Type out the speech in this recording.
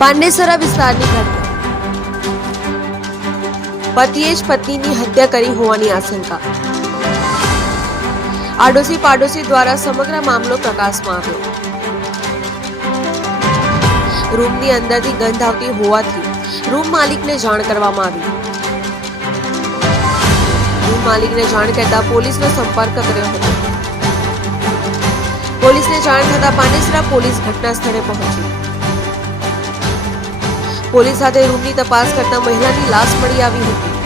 પાંડેસરા વિસ્તારની ઘટના. પતિએ જ પત્નીની હત્યા કરી હોવાની આશંકા. આડોશી પાડોશી દ્વારા સમગ્ર મામલો પ્રકાશમાં આવ્યો. રૂમની અંદરથી ગંધ આવતી હોવાથી રૂમ માલિકને જાણ કરવામાં આવી. રૂમ માલિકને જાણ કરતા પોલીસનો સંપર્ક કર્યો હતો. પોલીસને જાણ થતા પાંડેસરા પોલીસ ઘટના સ્થળે પહોંચી. પોલીસ સાથે રૂમની તપાસ કરતા મહિલાની લાશ મળી આવી હતી.